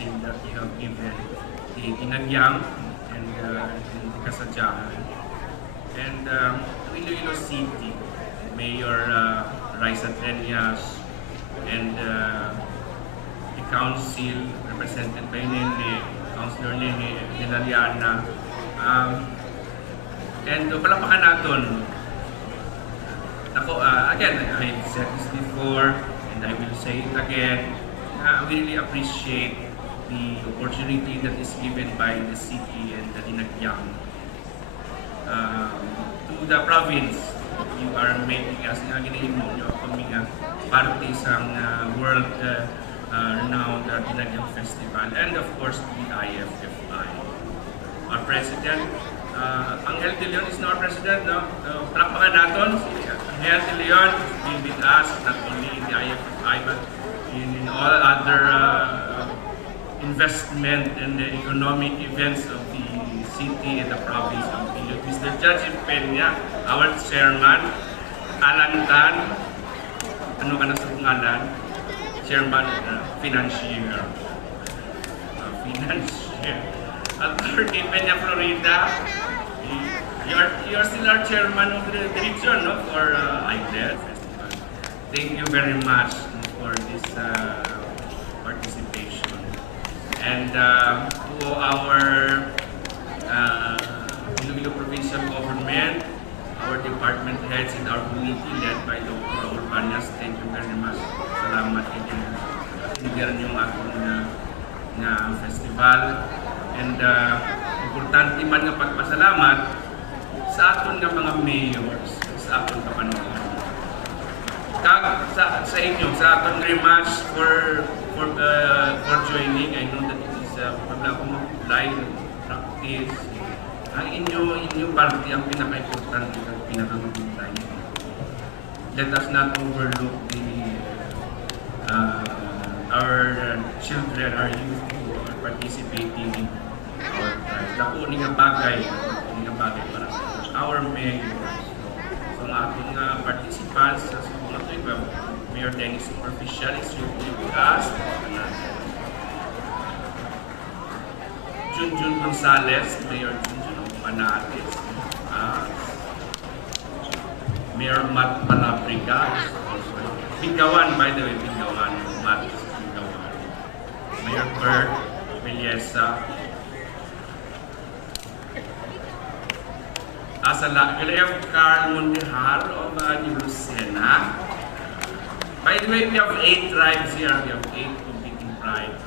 blessing that you have given the Inagyang and the Kasadyahan. And to Iloilo City, Mayor Raisa Treñas and the council represented by Councilor Nene Nilaliana. And palapakan natin. Ako, again, I said this before and I will say it again. We really appreciate the opportunity that is given by the city and the Dinagyang to the province. You are making us ginahin mo kami parte isang world renowned Dinagyang Festival and of course the IFFI. Our President, Angel De Leon is now our President, no? Palakpakan natin, Angel De Leon has been with us not only in the IFFI but in all other investment and the economic events of the city and the province of Iloilo. Mr. Judge Peña, our chairman, Alan Tan, ano ka na sa pangalan? Chairman, financier. Attorney Peña Florida, you are still our chairman of the region, no? For ITED Festival. Thank you very much for this participation. And to our Iloilo Provincial Government, our department heads in our committee led by Dr. Raul Banyas, thank you very much. Salamat din pinigyan yung akong na festival. And importante man nga pagpasalamat sa aton nga mga mayors, sa aton kapanahonan. Sa inyo, sa aton very much for joining. I know that it is live practice. Ang inyong party ang pinaka-importante at pinaka-magintay. Let us not overlook our children, our youth who are participating in our pride. Dako nga bagay para sa our mayors. So ang ating participants, sa mga ito, Mayor Dennis Superficial is with us. Junjun Gonzales, Mayor Junjun Manates, Mayor Matt Palabriga, Bingawan, by the way, Bingawan, Matt Bingawan, Mayor Bert Meliesa, we have Carl Mondejar of New Lucena. By the way, we have 8 tribes here. We have 8 competing tribes.